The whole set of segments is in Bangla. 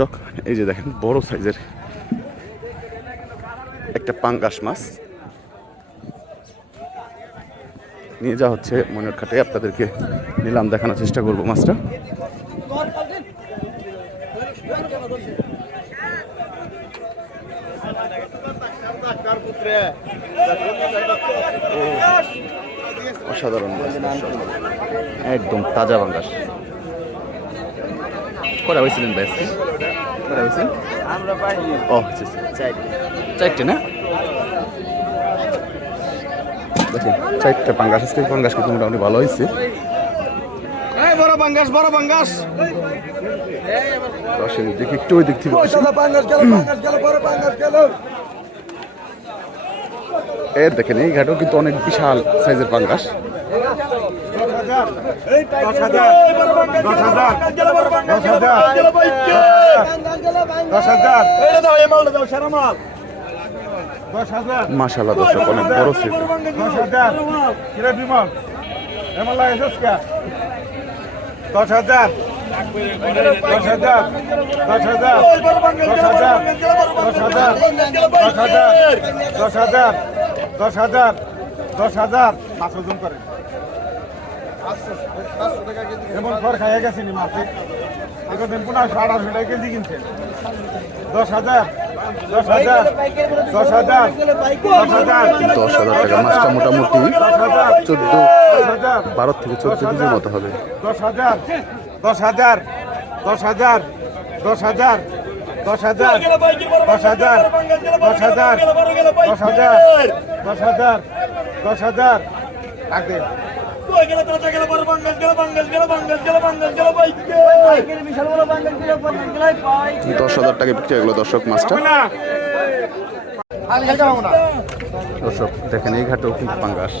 দর্শক, এই যে দেখেন, বড় সাইজের একটা পাঙ্গাস মাছ। নিয়ে যাওয়া হচ্ছে মনের খাটে আপনাদেরকে নিলাম, দেখানোর চেষ্টা করব মাছটা। অসাধারণ একদম তাজা বাঙ্গাস কটা হয়েছিলেন ভাই ও আচ্ছা, আচ্ছা। চারটে। না? আচ্ছা, পাঙ্গাস। আজকে পাঙ্গাস কিন্তু মোটামুটি ভালো হয়েছে। বড় দেখি একটু এর দেখেন এই ঘাটও কিন্তু অনেক বিশাল সাইজের পাঙ্গাস। হাজার দশ হাজার দশ হাজার দশ হাজার দশ হাজার মাশাল্লাহ দর্শক অনেক বড় সাইজের দশ হাজার কিরে বিমল এমন লাগেছিস কে দশ হাজার দশ হাজার দশ হাজার দশ হাজার দশ হাজার দশ হাজার দশ হাজার দশ হাজার দশ হাজার মাছ ওজন করে এমন খড় খাইয়ে গেছে নি মাছে এবার দিন পুনঃ সাড়ে আটশো টাকা কেজি কিনছে দশ হাজার দশ হাজার দশ হাজার দশ হাজার টাকা মাছটা মোটামুটি চোদ্দ বারো থেকে চোদ্দ কেজির মতো হবে দশ হাজার দশ হাজার দশ হাজার দশ হাজার দশ হাজার দশ হাজার দশ হাজার দশ হাজার দশ হাজার দশ হাজার দশ হাজার গেলে তোরা গেলে দশ হাজার টাকা বিক্রি হয়ে গেল দর্শক মাছটা দর্শক দেখেন এই ঘাটেও কিন্তু পাঙ্গাস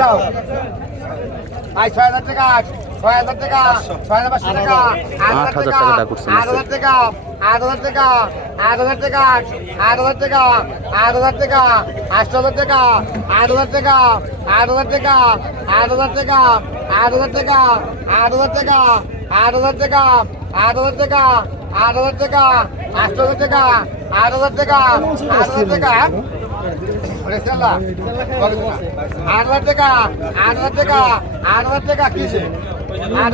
যাও আট হাজার টাকা ডাক উঠছে আট হাজার টাকা আট হাজার টাকা আট হাজার টাকা আট হাজার টাকা আট হাজার টাকা আট হাজার টাকা আট হাজার টাকা আট হাজার টাকা আট হাজার টাকা আট হাজার টাকা আট হাজার টাকা আট হাজার টাকা আট হাজার টাকা আট হাজার টাকা আট হাজার টাকা আট হাজার টাকা আট হাজার টাকা আট হাজার টাকা আট হাজার টাকা আট হাজার টাকা কিসে আট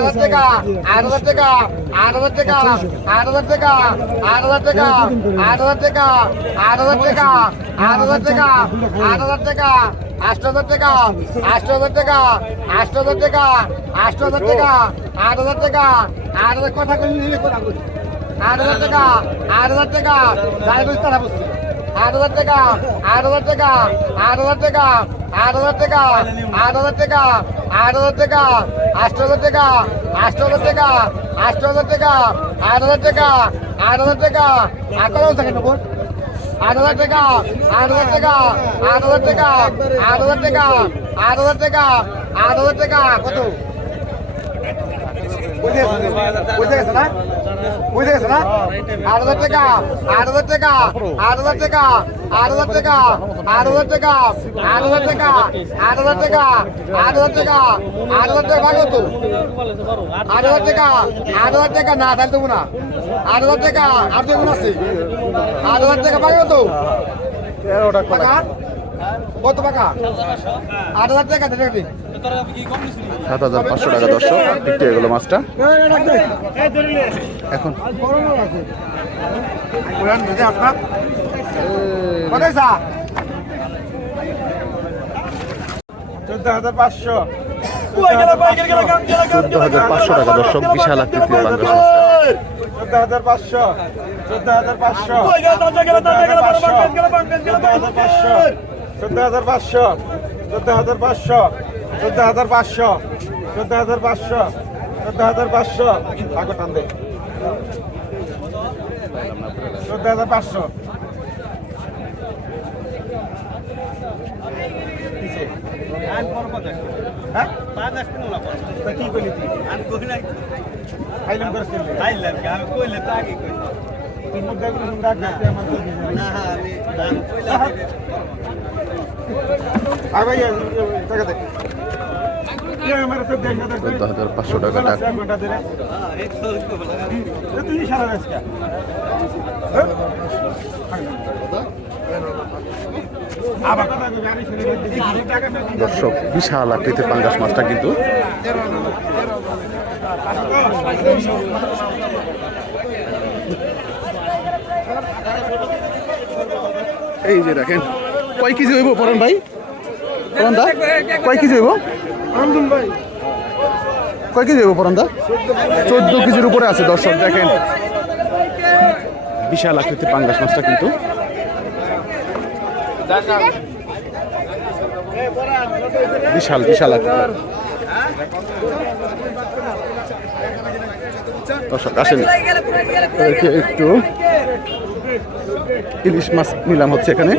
কথা কথা আট হাজার টাকা আট হাজার টাকা যাই বুঝতে না বুঝছি আট হাজার টাকা আট হাজার টাকা আট হাজার টাকা আট হাজার টাকা আট হাজার টাকা কত বুঝে গেছে বুঝে গেছে না বুঝে গেছে না আট হাজার টাকা আট হাজার টাকা আট হাজার টাকা আট হাজার টাকা আট হাজার টাকা আট হাজার টাকা আট হাজার টাকা আট হাজার টাকা আট হাজার টাকা ভালো তো আট হাজার টাকা আট হাজার টাকা না তাহলে দেবো না আট হাজার টাকা আর দেবো আছে আট হাজার টাকা পাকা তো কত পাকা আট হাজার টাকা দেখবি সাত হাজার পাঁচশো টাকা দর্শক বিক্রি হয়ে গেলো মাছটা। এখন চোদ্দ হাজার পাঁচশো। চোদ্দ হাজার পাঁচশো টাকা দর্শক বিশাল আকৃতির মাছটা চোদ্দ হাজার পাঁচশো। চোদ্দ হাজার পাঁচশো। চোদ্দ হাজার পাঁচশো। চোদ্দ হাজার পাঁচশো। চোদ্দ হাজার পাঁচশো। চোদ্দ হাজার পাঁচশো। চোদ্দ হাজার পাঁচশো। টাকা টান দে। চোদ্দ হাজার পাঁচশো। হ্যাঁ? কি কইলি তুই? আইলাম করে আইলাম আমি কইলে তো আগে কইলাম। আগে দেখ চোদ্দ হাজার পাঁচশো টাকা টাকা। দর্শক, বিশাল আকৃতির পাঙ্গাস মাছটা কিন্তু। এই যে দেখেন, কয় কেজি হইব পরান ভাই? পরান দা কয় কেজি হইব? কয় কেজি হইব পরান দা চোদ্দ কেজির উপরে আছে, দর্শক, দেখেন। বিশাল আকৃতির পাঙ্গাস মাছটা কিন্তু। বিশাল বিশাল আকৃতির। দর্শক, আসেন। একটু। ইলিশ মাছ নিলাম হচ্ছে এখানে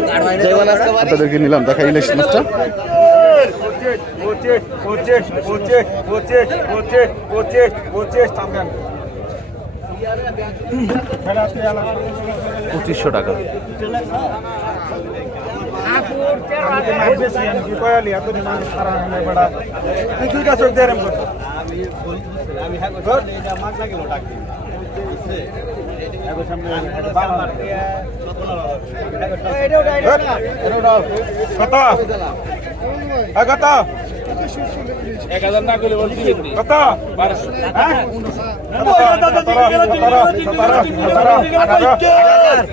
আপনাদেরকে নিলাম দেখা ইলিশ মাছটা পঁচিশশো টাকা কত কত এক হাজার না করলে কত? বারোশো।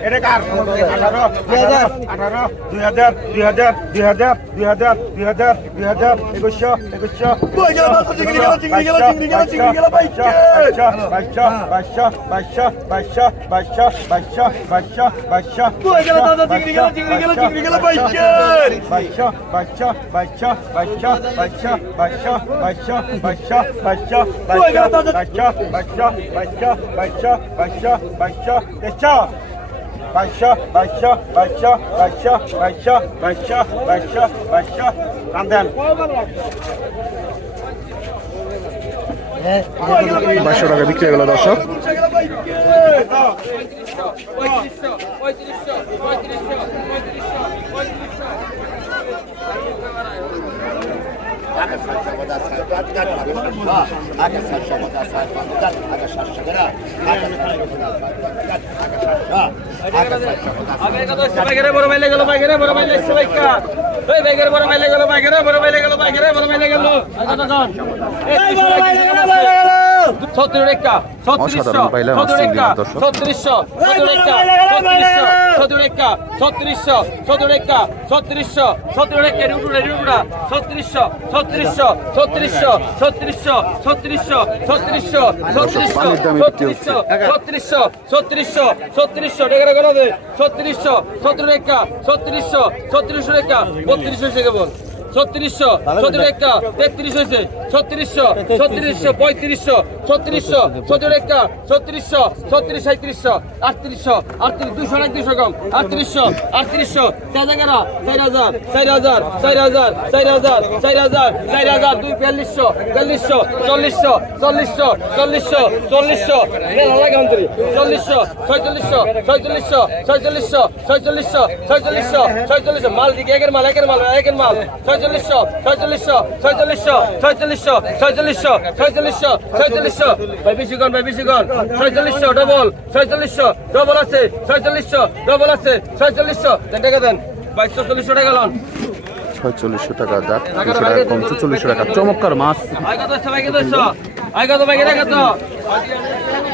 এটা কার আঠারো আঠারো দুই হাজার দুই হাজার দুই হাজার দুই হাজার দুই হাজার দুই হাজার একুশশো একুশশো Başa, başa, başa, başa, başa, başa, başa, başa. Kandem. বাইশশো টাকা বিক্রি হয়ে গেল দর্শক পঁয়ত্রিশশো পঁয়ত্রিশশো পঁয়ত্রিশশো পঁয়ত্রিশশো পঁয়ত্রিশশো আগে কত বাইকেরে বড় গেল গেল গেল গেল গেল গেল সত্তর রেখা ছত্রিশশো অসাধারণ পাইলাম সত্তর আজকে রেখা। ছত্রিশশো সত্তর রেখা ছত্রিশশো সত্তর রেখা ছত্রিশশো সত্তর রেখা রেখা রুটুরা রুটুরা ছত্রিশশো ছত্রিশশো ছত্রিশশো ছত্রিশশো ছত্রিশশো ছত্রিশশো ছত্রিশশো। ছত্রিশশো ছত্রিশশো ছত্রিশশো টাকা কেন ছত্রিশশো সত্তর রেখা ছত্রিশশো ছত্রিশশো রেখা বত্রিশশো হয়েছে কেবল ছত্রিশশো সতেরো একটা তেত্রিশ হয়েছে। ছত্রিশশো ছত্রিশশো পঁয়ত্রিশশো ছত্রিশশো সতেরো একটা ছত্রিশশো ছত্রিশ সাঁত্রিশশো আটত্রিশশো আটত্রিশ দুশো না দুশো কম? আটত্রিশশো আটত্রিশশো চার হাজার চার হাজার চার হাজার চার হাজার চার হাজার চার হাজার চার হাজার দুই বিয়াল্লিশশো বিয়াল্লিশশো চল্লিশশো চল্লিশশো চল্লিশশো চল্লিশশো। লাগে চল্লিশশো ছয়চল্লিশশো ছয়চল্লিশশো ছয়চল্লিশশো ছয়চল্লিশশো ছয়চল্লিশশো ছয়চল্লিশশো। মাল দিকে একের মাল একের মাল একের মাল ছয়চল্লিশশো ছয়চল্লিশশো ছয়চল্লিশশো ছয়চল্লিশশো ছয়চল্লিশশো ছয়চল্লিশশো ছয়চল্লিশশো। ভাই বেশিগণ ভাই বেশিগণ ছয়চল্লিশশো ডবল ছয়চল্লিশশো ডবল আছে ছয়চল্লিশশো ডবল আছে ছয়চল্লিশশো। টাকা দেন। বাইশশো চল্লিশশো টাকা লন ছয়চল্লিশশো টাকা যাক দুশো টাকা কম চল্লিশশো টাকা। চমৎকার মাছ। ভাই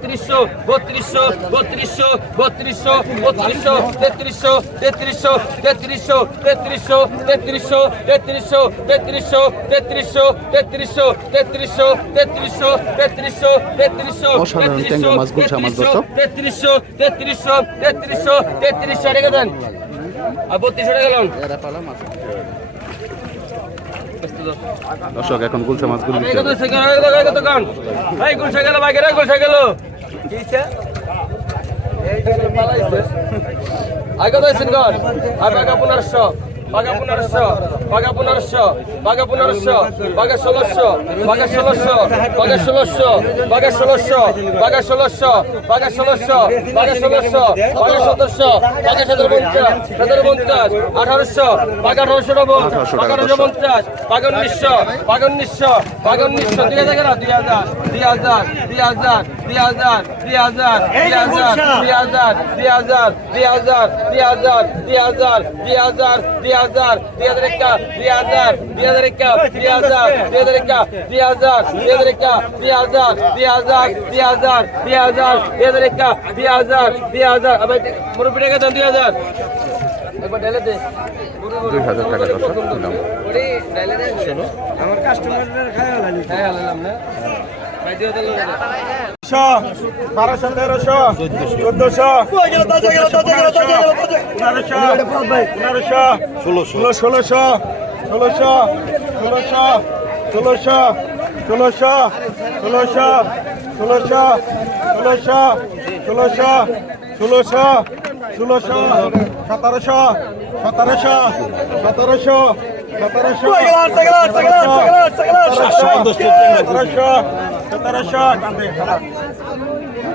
বত্রিশশো বত্রিশশো বত্রিশশো বত্রিশশো বত্রিশশো তেত্রিশশো তেত্রিশশো তেত্রিশশো তেত্রিশশো তেত্রিশশো তেত্রিশশো তেত্রিশশো তেত্রিশশো তেত্রিশশো তেত্রিশশো তেত্রিশশো তেত্রিশশো তেত্রিশশো দর্শক। তেত্রিশশো তেত্রিশশো তেত্রিশশো তেত্রিশশো টাকা দেন আর বত্রিশশো টাকা লোন দর্শক এখন গুলশা মাছগুলো গেল বাইকের গুলশা গেল আগে তো আপনার সব বাগা পনেরোশো বাগা পনেরোশো বাগা পনেরোশো বাগা ষোলোশো বাগা ষোলোশো বাগা ষোলোশো বাগা ষোলোশো বাগা ষোলোশো বাগা ষোলোশো বাগা ষোলোশো বাগা সতেরোশো বাগা সতেরো পঞ্চাশ সতেরো পঞ্চাশ আঠারোশো বাগা আঠারোশো ডবল বাগা আঠারোশো পঞ্চাশ বাগা উনিশশো বাগা উনিশশো বাগা উনিশশো দুই হাজার দুই হাজার দুই হাজার দুই হাজার দুই হাজার দুই হাজার দুই হাজার দুই হাজার দুই হাজার দুই হাজার দুই হাজার দুই হাজার দুই হাজার দুই হাজার দুই হাজার একটা দুই হাজার দুই হাজার একটা দুই হাজার দুই হাজার একটা দুই হাজার দুই হাজার একটা দুই হাজার দুই হাজার দুই হাজার দুই হাজার দুই হাজার একটা দুই হাজার দুই হাজার আবার মুরব্বী টাকা দেন দুই হাজার একবার ঢেলে দে দুই হাজার টাকা দর্শক দাম হ্যাঁ হালালাম না ভাই দুই লোক বারোশো তেরোশো চোদ্দশো পনেরোশো পনেরোশো ষোলো ষোলোশো ষোলোশো ষোলোশো ষোলোশো ষোলোশো ষোলোশো ষোলোশো ষোলোশো ষোলোশো ষোলোশো ষোলোশো সতেরোশো সতেরোশো সতেরোশো সতেরোশো সতেরোশো সতেরোশো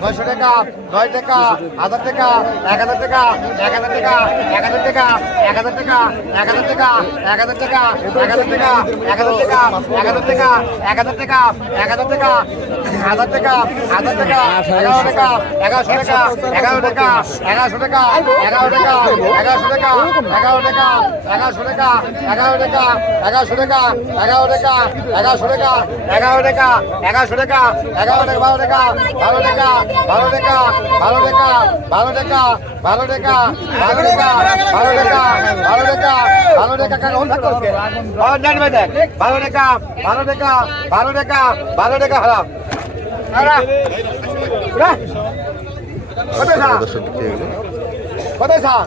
নয়শো টাকা নয় টাকা হাজার টাকা এক হাজার টাকা এক হাজার টাকা এক হাজার টাকা এক হাজার টাকা এক হাজার টাকা এক হাজার টাকা এক হাজার টাকা এক হাজার টাকা এক হাজার টাকা এক হাজার টাকা এক হাজার টাকা হাজার টাকা হাজার টাকা এগারো টাকা এগারোশো টাকা এগারো টাকা এগারোশো টাকা এগারো টাকা এগারোশো টাকা এগারো টাকা এগারোশো টাকা এগারো টাকা এগারোশো টাকা এগারো টাকা এগারোশো টাকা এগারো টাকা এগারোশো টাকা এগারো টাকা বারো টাকা বারো টাকা বারো টাকা বারো টাকা বারো টাকা বারো টাকা বারো টাকা বারো টাকা বারো টাকা বারো টাকা কাকা হন থাকতো বারো টাকা বারো টাকা বারো টাকা বারো টাকা হারাম কত হয়ে স্যার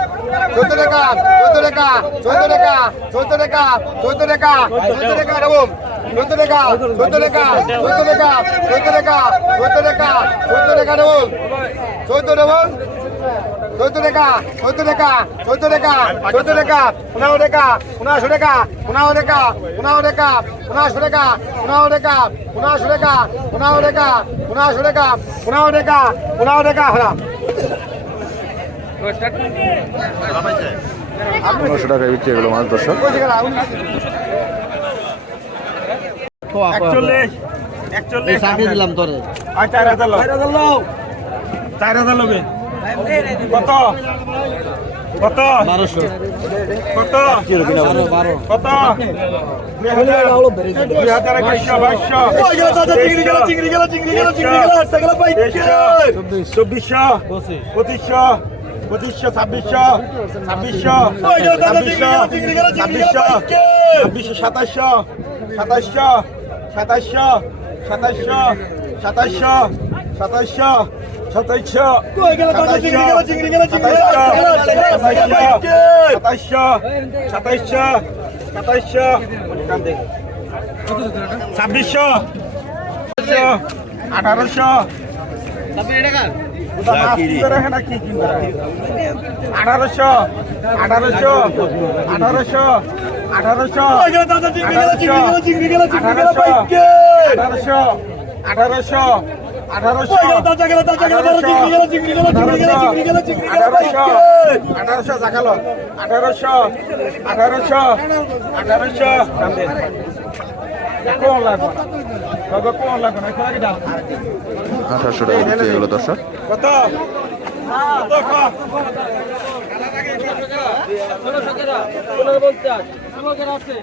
চোদ্দ টাকা চোদ্দ টাকা চোদ্দ টাকা চোদ্দ টাকা চোদ্দ টাকা চোদ্দ টাকা ডবল চোদ্দ টাকা চোদ্দ টাকা চোদ্দ টাকা চোদ্দ টাকা চোদ্দ টাকা চোদ্দ টাকা ডবল চোদ্দ ডবল চোদ্দ টাকা চোদ্দ টাকা চোদ্দ টাকা চোদ্দ টাকা পনেরো টাকা পনেরোশো টাকা পনেরো টাকা পনেরো টাকা পনেরোশো টাকা পনেরো টাকা পনেরোশো টাকা পনেরো টাকা পনেরোশো টাকা পনেরো টাকা পনেরো টাকা হারাম পনেরোশো টাকায় বিক্রি হয়ে গেল মাছ দর্শক। একচল্লিশ। একচল্লিশ দিলাম তোরে। চার হাজার চার হাজার লোকে কত? কত? বারোশো। কত? কত? হাজার। দুই হাজার চব্বিশশো। পঁচিশশো। পঁচিশশো ছাব্বিশশো ছাব্বিশশো ছাব্বিশশো ছাব্বিশশো ছাব্বিশশো সাতাশশো সাতাশশো সাতাশশো সাতাইশশো সাতাইশশো সাতাইশশো সাতাইশশো সাতাইশশো সাতাইশশো সাতাইশশো ছাব্বিশশো আঠারোশো আঠারোশো আঠারোশো আঠারোশো আঠারোশো আঠারোশো আঠারোশো আঠারোশো আঠারোশো জাগালো আঠারোশো আঠারোশো আঠারোশো কোন লাগবে? কোন লাগবে? আঠারোশো টাকা বিক্রি হয়ে গেল দর্শক। কত পঞ্চাশ আছে।